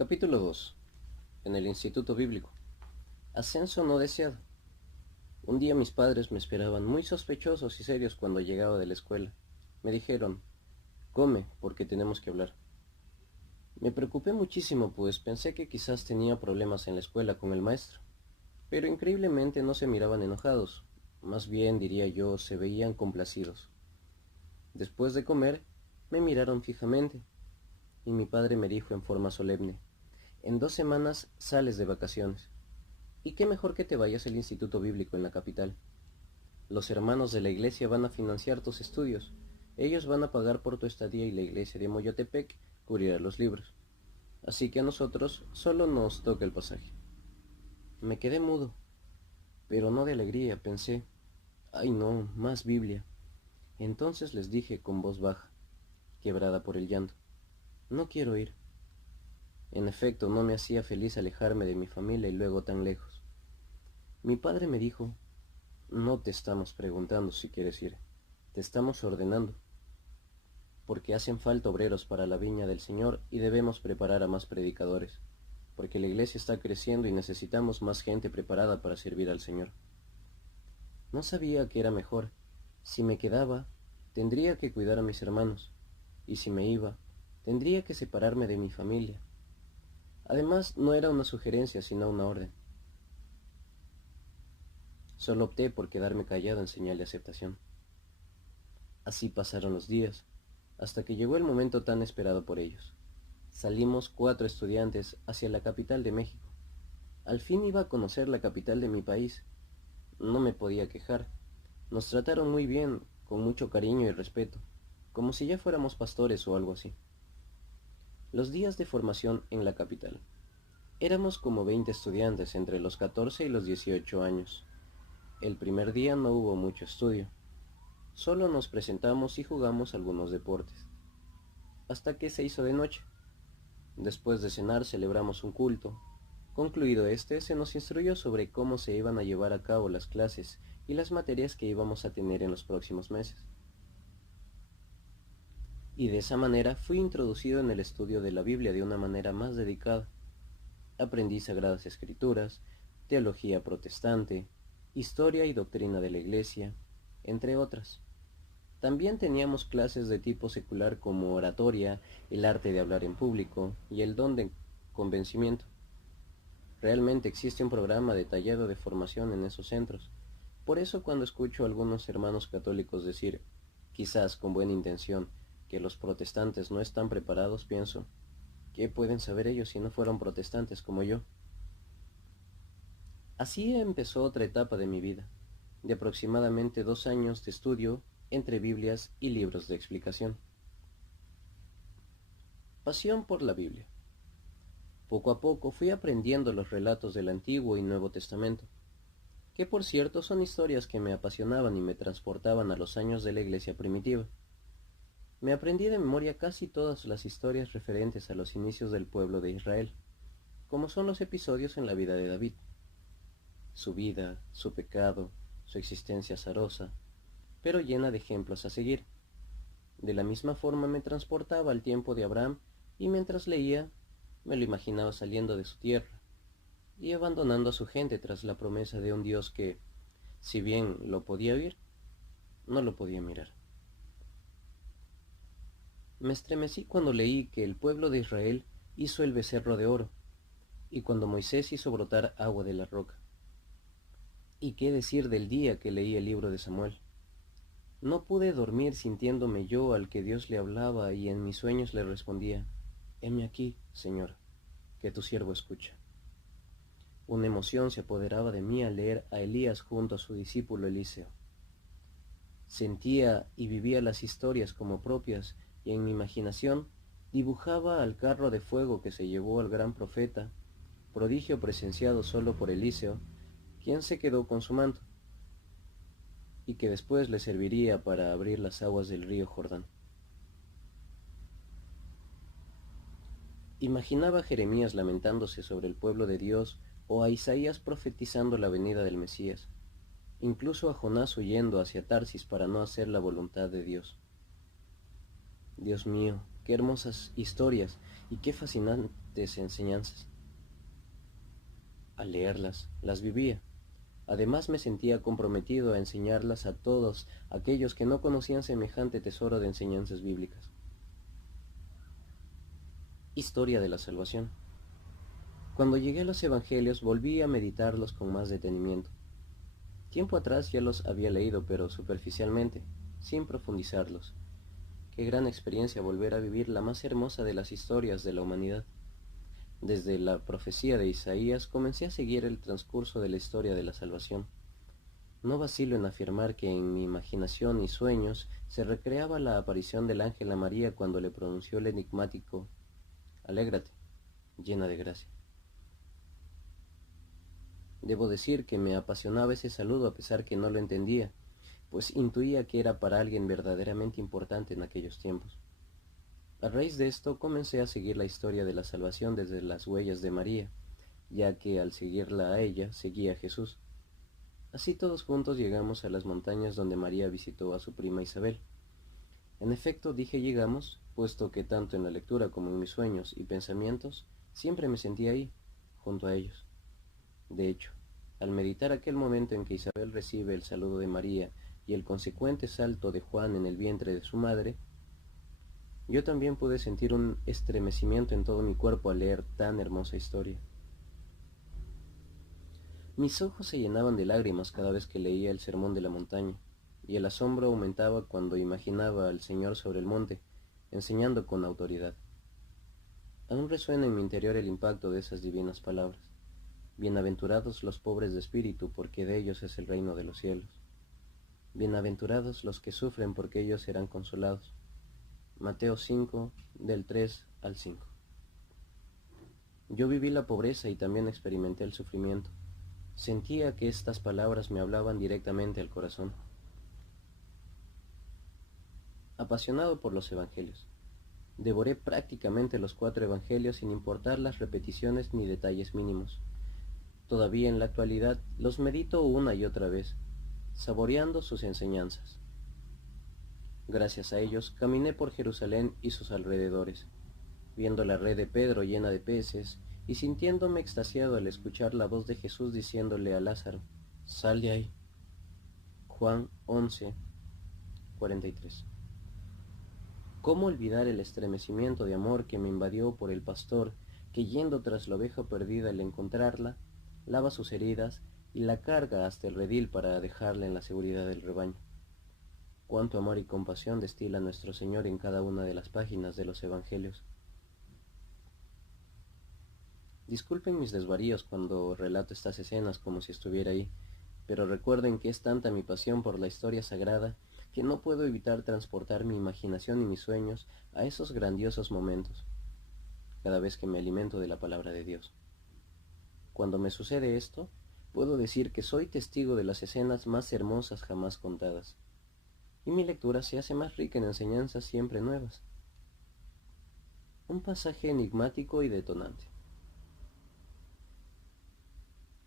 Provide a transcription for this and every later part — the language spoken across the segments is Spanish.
Capítulo 2. En el Instituto Bíblico. Ascenso no deseado. Un día mis padres me esperaban muy sospechosos y serios cuando llegaba de la escuela. Me dijeron, come, porque tenemos que hablar. Me preocupé muchísimo, pues pensé que quizás tenía problemas en la escuela con el maestro. Pero increíblemente no se miraban enojados, más bien, diría yo, se veían complacidos. Después de comer, me miraron fijamente, y mi padre me dijo en forma solemne, en 2 semanas sales de vacaciones. Y qué mejor que te vayas al Instituto Bíblico en la capital. Los hermanos de la iglesia van a financiar tus estudios. Ellos van a pagar por tu estadía y la iglesia de Moyotepec cubrirá los libros. Así que a nosotros solo nos toca el pasaje. Me quedé mudo, pero no de alegría, pensé, ay no, más Biblia. Entonces les dije con voz baja, quebrada por el llanto, no quiero ir. En efecto, no me hacía feliz alejarme de mi familia y luego tan lejos. Mi padre me dijo, no te estamos preguntando si quieres ir, te estamos ordenando, porque hacen falta obreros para la viña del Señor y debemos preparar a más predicadores, porque la iglesia está creciendo y necesitamos más gente preparada para servir al Señor. No sabía qué era mejor. Si me quedaba, tendría que cuidar a mis hermanos, y si me iba, tendría que separarme de mi familia. Además, no era una sugerencia, sino una orden. Solo opté por quedarme callado en señal de aceptación. Así pasaron los días, hasta que llegó el momento tan esperado por ellos. Salimos 4 estudiantes hacia la capital de México. Al fin iba a conocer la capital de mi país. No me podía quejar. Nos trataron muy bien, con mucho cariño y respeto, como si ya fuéramos pastores o algo así. Los días de formación en la capital. Éramos como 20 estudiantes entre los 14 y los 18 años. El primer día no hubo mucho estudio. Solo nos presentamos y jugamos algunos deportes. Hasta que se hizo de noche. Después de cenar celebramos un culto. Concluido este, se nos instruyó sobre cómo se iban a llevar a cabo las clases y las materias que íbamos a tener en los próximos meses. Y de esa manera fui introducido en el estudio de la Biblia de una manera más dedicada. Aprendí Sagradas Escrituras, teología protestante, historia y doctrina de la Iglesia, entre otras. También teníamos clases de tipo secular como oratoria, el arte de hablar en público y el don de convencimiento. Realmente existe un programa detallado de formación en esos centros. Por eso cuando escucho a algunos hermanos católicos decir, quizás con buena intención, que los protestantes no están preparados, pienso, ¿qué pueden saber ellos si no fueron protestantes como yo? Así empezó otra etapa de mi vida, de aproximadamente 2 años de estudio entre Biblias y libros de explicación. Pasión por la Biblia. Poco a poco fui aprendiendo los relatos del Antiguo y Nuevo Testamento, que por cierto son historias que me apasionaban y me transportaban a los años de la iglesia primitiva. Me aprendí de memoria casi todas las historias referentes a los inicios del pueblo de Israel, como son los episodios en la vida de David, su vida, su pecado, su existencia azarosa, pero llena de ejemplos a seguir. De la misma forma me transportaba al tiempo de Abraham y mientras leía me lo imaginaba saliendo de su tierra y abandonando a su gente tras la promesa de un Dios que, si bien lo podía oír, no lo podía mirar. Me estremecí cuando leí que el pueblo de Israel hizo el becerro de oro, y cuando Moisés hizo brotar agua de la roca. ¿Y qué decir del día que leí el libro de Samuel? No pude dormir sintiéndome yo al que Dios le hablaba y en mis sueños le respondía, heme aquí, Señor, que tu siervo escucha. Una emoción se apoderaba de mí al leer a Elías junto a su discípulo Eliseo. Sentía y vivía las historias como propias y en mi imaginación dibujaba al carro de fuego que se llevó al gran profeta, prodigio presenciado solo por Eliseo, quien se quedó con su manto, y que después le serviría para abrir las aguas del río Jordán. Imaginaba a Jeremías lamentándose sobre el pueblo de Dios o a Isaías profetizando la venida del Mesías, incluso a Jonás huyendo hacia Tarsis para no hacer la voluntad de Dios. Dios mío, qué hermosas historias y qué fascinantes enseñanzas. Al leerlas, las vivía. Además me sentía comprometido a enseñarlas a todos aquellos que no conocían semejante tesoro de enseñanzas bíblicas. Historia de la salvación. Cuando llegué a los Evangelios volví a meditarlos con más detenimiento. Tiempo atrás ya los había leído, pero superficialmente, sin profundizarlos. Qué gran experiencia volver a vivir la más hermosa de las historias de la humanidad. Desde la profecía de Isaías comencé a seguir el transcurso de la historia de la salvación. No vacilo en afirmar que en mi imaginación y sueños se recreaba la aparición del ángel a María cuando le pronunció el enigmático «Alégrate, llena de gracia». Debo decir que me apasionaba ese saludo a pesar que no lo entendía, pues intuía que era para alguien verdaderamente importante en aquellos tiempos. A raíz de esto comencé a seguir la historia de la salvación desde las huellas de María, ya que al seguirla a ella seguía a Jesús. Así todos juntos llegamos a las montañas donde María visitó a su prima Isabel. En efecto dije llegamos, puesto que tanto en la lectura como en mis sueños y pensamientos siempre me sentía ahí, junto a ellos. De hecho, al meditar aquel momento en que Isabel recibe el saludo de María y el consecuente salto de Juan en el vientre de su madre, yo también pude sentir un estremecimiento en todo mi cuerpo al leer tan hermosa historia. Mis ojos se llenaban de lágrimas cada vez que leía el Sermón de la Montaña, y el asombro aumentaba cuando imaginaba al Señor sobre el monte, enseñando con autoridad. Aún resuena en mi interior el impacto de esas divinas palabras. Bienaventurados los pobres de espíritu, porque de ellos es el reino de los cielos. Bienaventurados los que sufren, porque ellos serán consolados. Mateo 5, del 3 al 5. Yo viví la pobreza y también experimenté el sufrimiento. Sentía que estas palabras me hablaban directamente al corazón. Apasionado por los evangelios, devoré prácticamente los 4 evangelios sin importar las repeticiones ni detalles mínimos. Todavía en la actualidad los medito una y otra vez, saboreando sus enseñanzas. Gracias a ellos caminé por Jerusalén y sus alrededores, viendo la red de Pedro llena de peces y sintiéndome extasiado al escuchar la voz de Jesús diciéndole a Lázaro, «Sal de ahí». Juan 11, 43. ¿Cómo olvidar el estremecimiento de amor que me invadió por el pastor que, yendo tras la oveja perdida al encontrarla, lava sus heridas y la carga hasta el redil para dejarla en la seguridad del rebaño? Cuánto amor y compasión destila nuestro Señor en cada una de las páginas de los Evangelios. Disculpen mis desvaríos cuando relato estas escenas como si estuviera ahí, pero recuerden que es tanta mi pasión por la historia sagrada que no puedo evitar transportar mi imaginación y mis sueños a esos grandiosos momentos, cada vez que me alimento de la palabra de Dios. Cuando me sucede esto, puedo decir que soy testigo de las escenas más hermosas jamás contadas, y mi lectura se hace más rica en enseñanzas siempre nuevas. Un pasaje enigmático y detonante.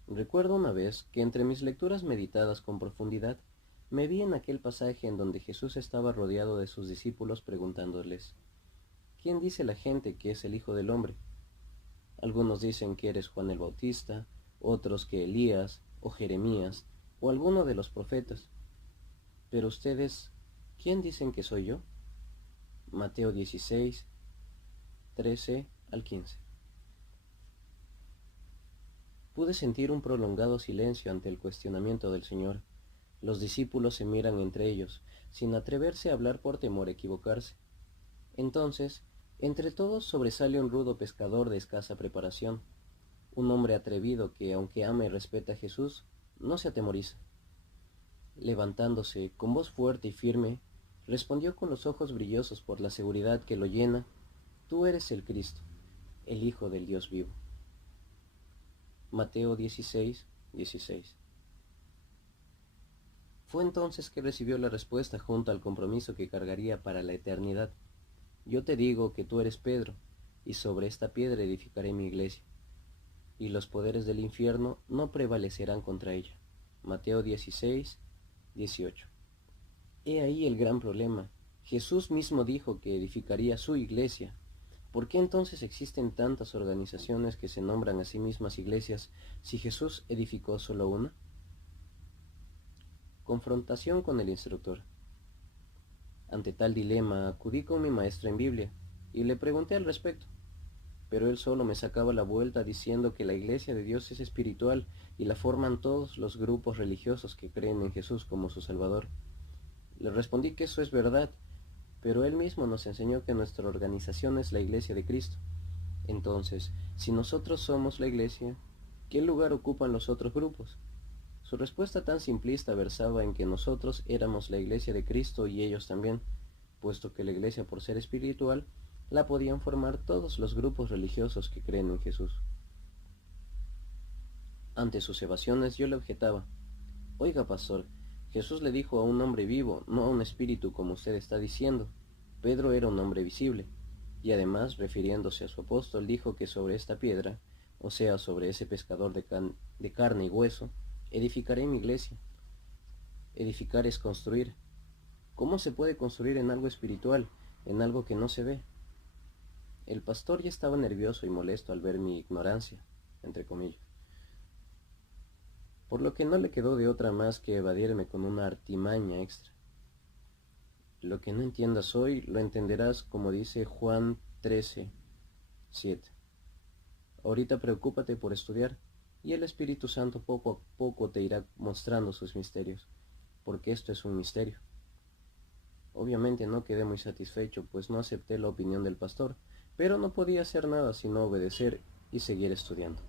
Recuerdo una vez que entre mis lecturas meditadas con profundidad, me vi en aquel pasaje en donde Jesús estaba rodeado de sus discípulos preguntándoles, ¿quién dice la gente que es el Hijo del Hombre? Algunos dicen que eres Juan el Bautista, otros que Elías, o Jeremías, o alguno de los profetas. Pero ustedes, ¿quién dicen que soy yo? Mateo 16, 13 al 15. Pude sentir un prolongado silencio ante el cuestionamiento del Señor. Los discípulos se miran entre ellos, sin atreverse a hablar por temor a equivocarse. Entonces, entre todos sobresale un rudo pescador de escasa preparación, un hombre atrevido que, aunque ama y respeta a Jesús, no se atemoriza. Levantándose, con voz fuerte y firme, respondió con los ojos brillosos por la seguridad que lo llena, «Tú eres el Cristo, el Hijo del Dios vivo». Mateo 16, 16. Fue entonces que recibió la respuesta junto al compromiso que cargaría para la eternidad. Yo te digo que tú eres Pedro, y sobre esta piedra edificaré mi iglesia, y los poderes del infierno no prevalecerán contra ella. Mateo 16, 18. He ahí el gran problema, Jesús mismo dijo que edificaría su iglesia. ¿Por qué entonces existen tantas organizaciones que se nombran a sí mismas iglesias si Jesús edificó solo una? Confrontación con el instructor. Ante tal dilema acudí con mi maestro en Biblia y le pregunté al respecto, pero él solo me sacaba la vuelta diciendo que la iglesia de Dios es espiritual y la forman todos los grupos religiosos que creen en Jesús como su Salvador. Le respondí que eso es verdad, pero él mismo nos enseñó que nuestra organización es la iglesia de Cristo. Entonces, si nosotros somos la iglesia, ¿qué lugar ocupan los otros grupos? Su respuesta tan simplista versaba en que nosotros éramos la iglesia de Cristo y ellos también, puesto que la iglesia, por ser espiritual, la podían formar todos los grupos religiosos que creen en Jesús. Ante sus evasiones yo le objetaba, oiga, pastor, Jesús le dijo a un hombre vivo, no a un espíritu como usted está diciendo. Pedro era un hombre visible, y además, refiriéndose a su apóstol, dijo que sobre esta piedra, o sea, sobre ese pescador de carne y hueso, edificaré mi iglesia. Edificar es construir. ¿Cómo se puede construir en algo espiritual, en algo que no se ve? El pastor ya estaba nervioso y molesto al ver mi ignorancia, entre comillas, por lo que no le quedó de otra más que evadirme con una artimaña extra. Lo que no entiendas hoy lo entenderás, como dice Juan 13:7. Ahorita preocúpate por estudiar, y el Espíritu Santo poco a poco te irá mostrando sus misterios, porque esto es un misterio. Obviamente no quedé muy satisfecho, pues no acepté la opinión del pastor, pero no podía hacer nada sino obedecer y seguir estudiando.